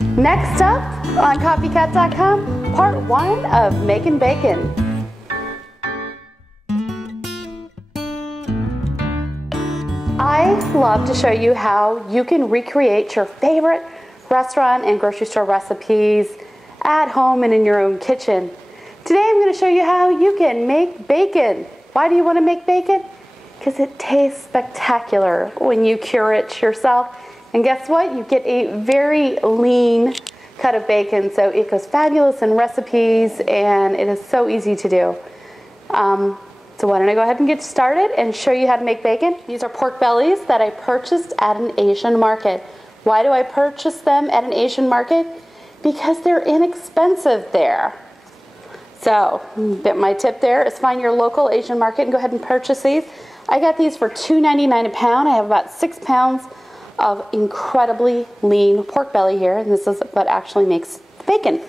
Next up on coffeecat.com, part 1 of making bacon. I love to show you how you can recreate your favorite restaurant and grocery store recipes at home and in your own kitchen. Today I'm going to show you how you can make bacon. Why do you want to make bacon? Because it tastes spectacular when you cure it yourself. And guess what? You get a very lean cut of bacon, so it goes fabulous in recipes and it is so easy to do. So why don't I go ahead and get started and show you how to make bacon. These are pork bellies that I purchased at an Asian market. Why do I purchase them at an Asian market? Because they're inexpensive there. So my tip there is find your local Asian market and go ahead and purchase these. I got these for $2.99 a pound. I have about 6 pounds of incredibly lean pork belly here, and this is what actually makes bacon.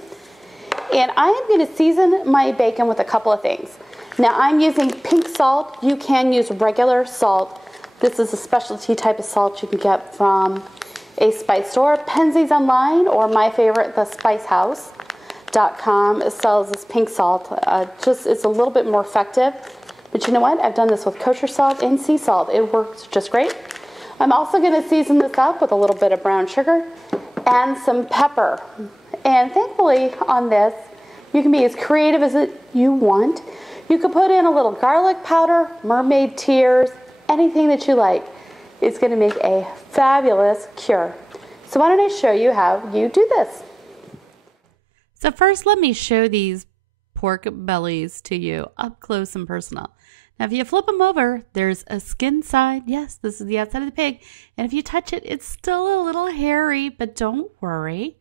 And I am going to season my bacon with a couple of things. Now I'm using pink salt. You can use regular salt. This is a specialty type of salt you can get from a spice store. Penzeys online, or my favorite, the spicehouse.com, sells this pink salt. It's a little bit more effective. But you know what? I've done this with kosher salt and sea salt. It works just great. I'm also going to season this up with a little bit of brown sugar and some pepper. And thankfully on this, you can be as creative as you want. You could put in a little garlic powder, mermaid tears, anything that you like. It's going to make a fabulous cure. So why don't I show you how you do this? So first, let me show these pork bellies to you up close and personal. Now, if you flip them over, there's a skin side. Yes, this is the outside of the pig. And if you touch it, it's still a little hairy, but don't worry.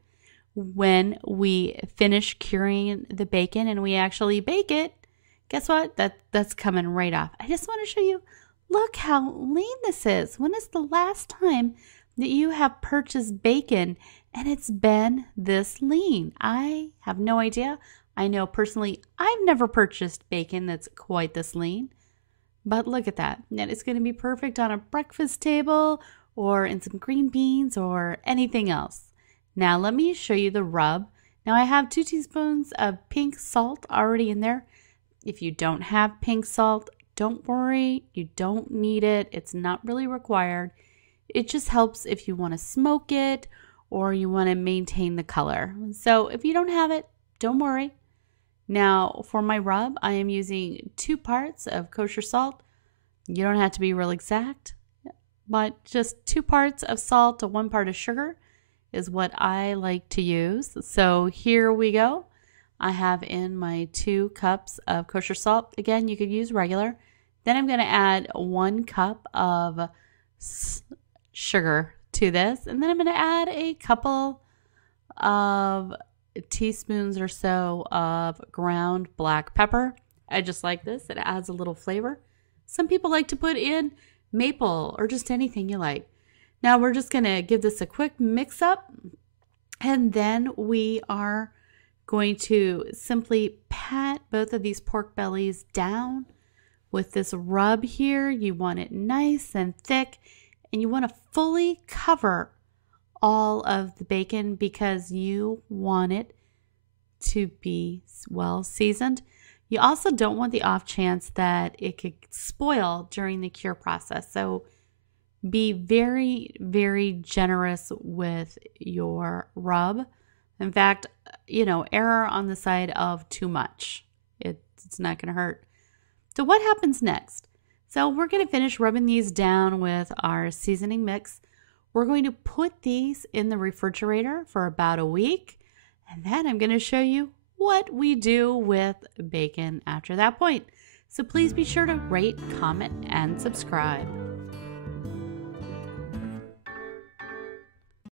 When we finish curing the bacon and we actually bake it, guess what? That's coming right off. I just want to show you, look how lean this is. When is the last time that you have purchased bacon and it's been this lean? I have no idea. I know personally, I've never purchased bacon that's quite this lean. But look at that. And it's going to be perfect on a breakfast table or in some green beans or anything else. Now let me show you the rub. Now I have 2 teaspoons of pink salt already in there. If you don't have pink salt, don't worry. You don't need it. It's not really required. It just helps if you want to smoke it or you want to maintain the color. So if you don't have it, don't worry. Now for my rub, I am using 2 parts of kosher salt. You don't have to be real exact, but just 2 parts of salt to 1 part of sugar is what I like to use. So here we go. I have in my 2 cups of kosher salt. Again, you could use regular. Then I'm going to add 1 cup of sugar to this. And then I'm going to add a couple of teaspoons or so of ground black pepper. I just like this. It adds a little flavor. Some people like to put in maple or just anything you like. Now we're just going to give this a quick mix up, and then we are going to simply pat both of these pork bellies down with this rub here. You want it nice and thick, and you want to fully cover all of the bacon because you want it to be well seasoned. You also don't want the off chance that it could spoil during the cure process. So be very, very generous with your rub. In fact, err on the side of too much. It's not going to hurt. So what happens next? So we're going to finish rubbing these down with our seasoning mix. We're going to put these in the refrigerator for about a week, and then I'm going to show you what we do with bacon after that point. So please be sure to rate, comment, and subscribe.